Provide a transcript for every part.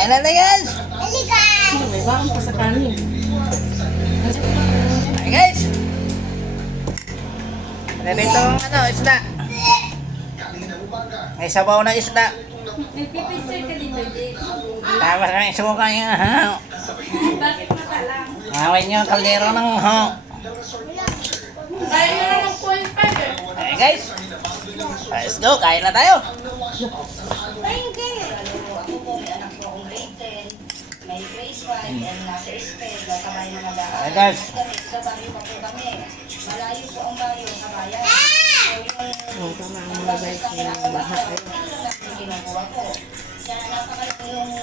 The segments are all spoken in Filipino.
Kain na tayo guys! Halika! May bakang pa sa kanin. Kain guys! Narito ang isda. May sabaw na isda. Nagpipicture ka dito, Jay. Tapos kami suka yung Bakit mata lang? Hawin nyo ang kaldero ng Kaya nyo lang mag-point pa, eh. Hey guys! Let's go! Kain na tayo! May grade 5 and nasa SPED, kamay na mag-aaral. Hey guys! Sa baryo pa po kami. Malayo po ang bayo sa bayan. Oh, tama ang mga guys na lahat. Kinukuha ko. Kaya napakalaki yung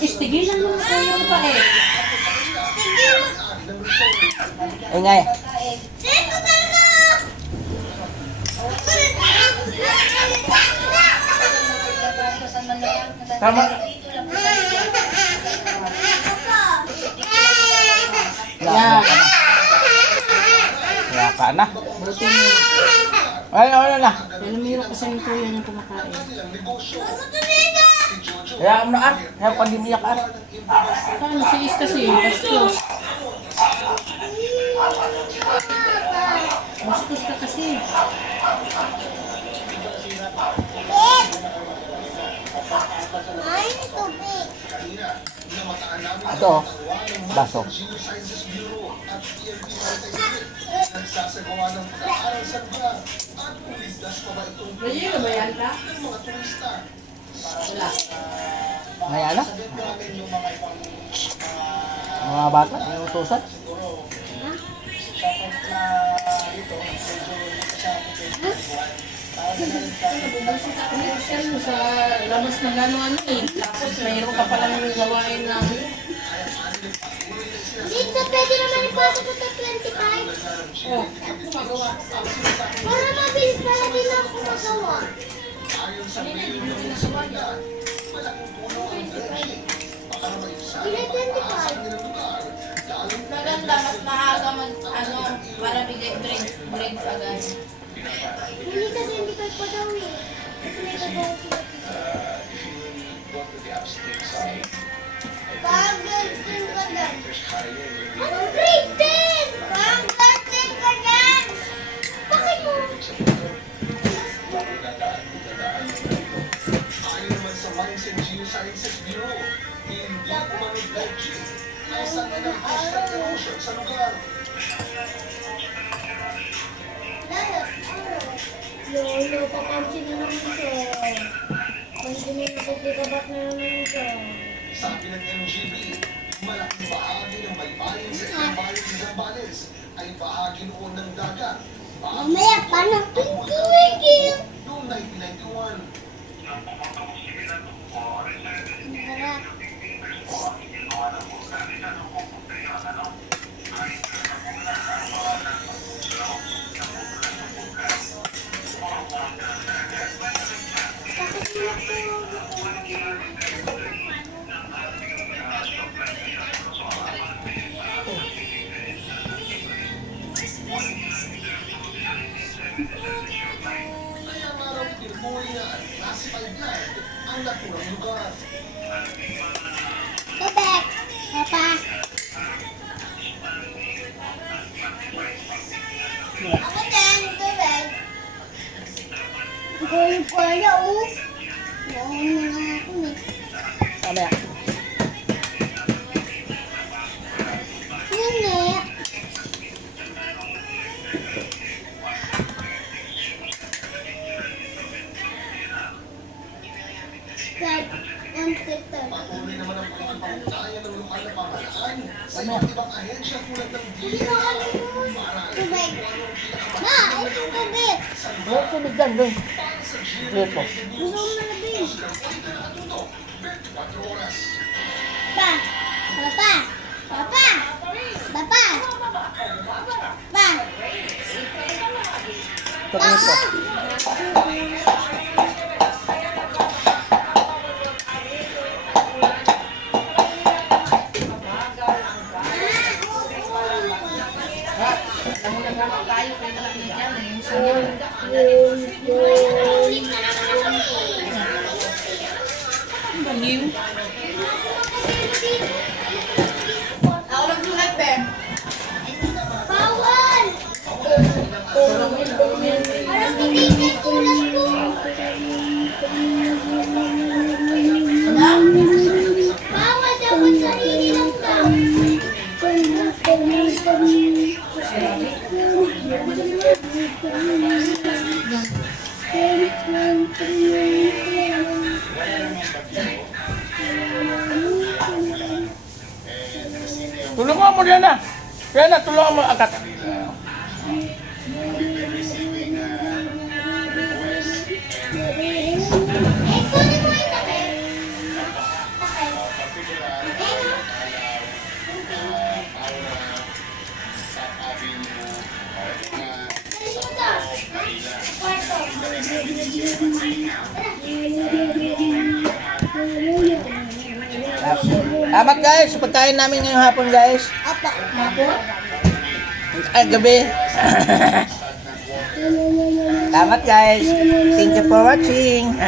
Istigilan mo na kayo pa eh. Ingay! Tama! Yan. Kaya ka na! Buti mo. Wala na! Alam mo yung kasi yung kuya niyang kumakain. Kaya mo na Kaya pag umiyak Paano si Is kasi? Bastos. Bastos ka kasi. Ay, tubig. Ito, baso. Pwede ka ba yan ka? Wala. May ano? Mga bata, may utusan. Commercial mo sa labas ng gano'n eh. Tapos mayroon ka pala ng gawain na Dito, pwede naman ipasok ko sa 25. oh, ako magawa ko pa. Para mabilis pala din ako magawa. Pila 25. Maganda, mas maaga mag, para bigay break agad. Hindi ka 25 pa daw eh. Kasi may gagawin sila. Grade 10 ka dyan. Anong grade 10? Grade 10 ka dyan. Bakit mo? Lolo, papansin na naman siya. Pansin na nakapikabat na naman siya. Sabi ng NGB, malaking bahagi ng baybayin sa ilang bayan ng Zambales ay bahagi noon ng dagat. Mamaya pa ng pinky-winky. Noong 1991, Sarap. kaya nga raw tinutuloy na classified na ang naturang lugar. Tubig. Papa. Ako din, tubig. Goyo pala, oh. Nauna na ako eh. Mamaya. Yun eh. Kahit ang tita. Patuloy naman ang pagpapaundayan ng lokal na pamahalaan sa iba't ibang ahensya tulad ng Hindi na ano yun. Tubig. Ma, ito tubig. May tubig dyan, doon. Wait po. Gusto ko malabing. Pa. Papa. Papa. Papa. Pa. Tubig po. Tayo, kaya lang niya dyan. Yung Yun, yun, yun. Tulungan mo Diana. Diana, tulungan mo angkat. Eh, kunin mo yung takip. Salamat guys, pagkain namin ngayong hapon guys. Apa. Ay, gabi. Salamat guys. Thank you for watching.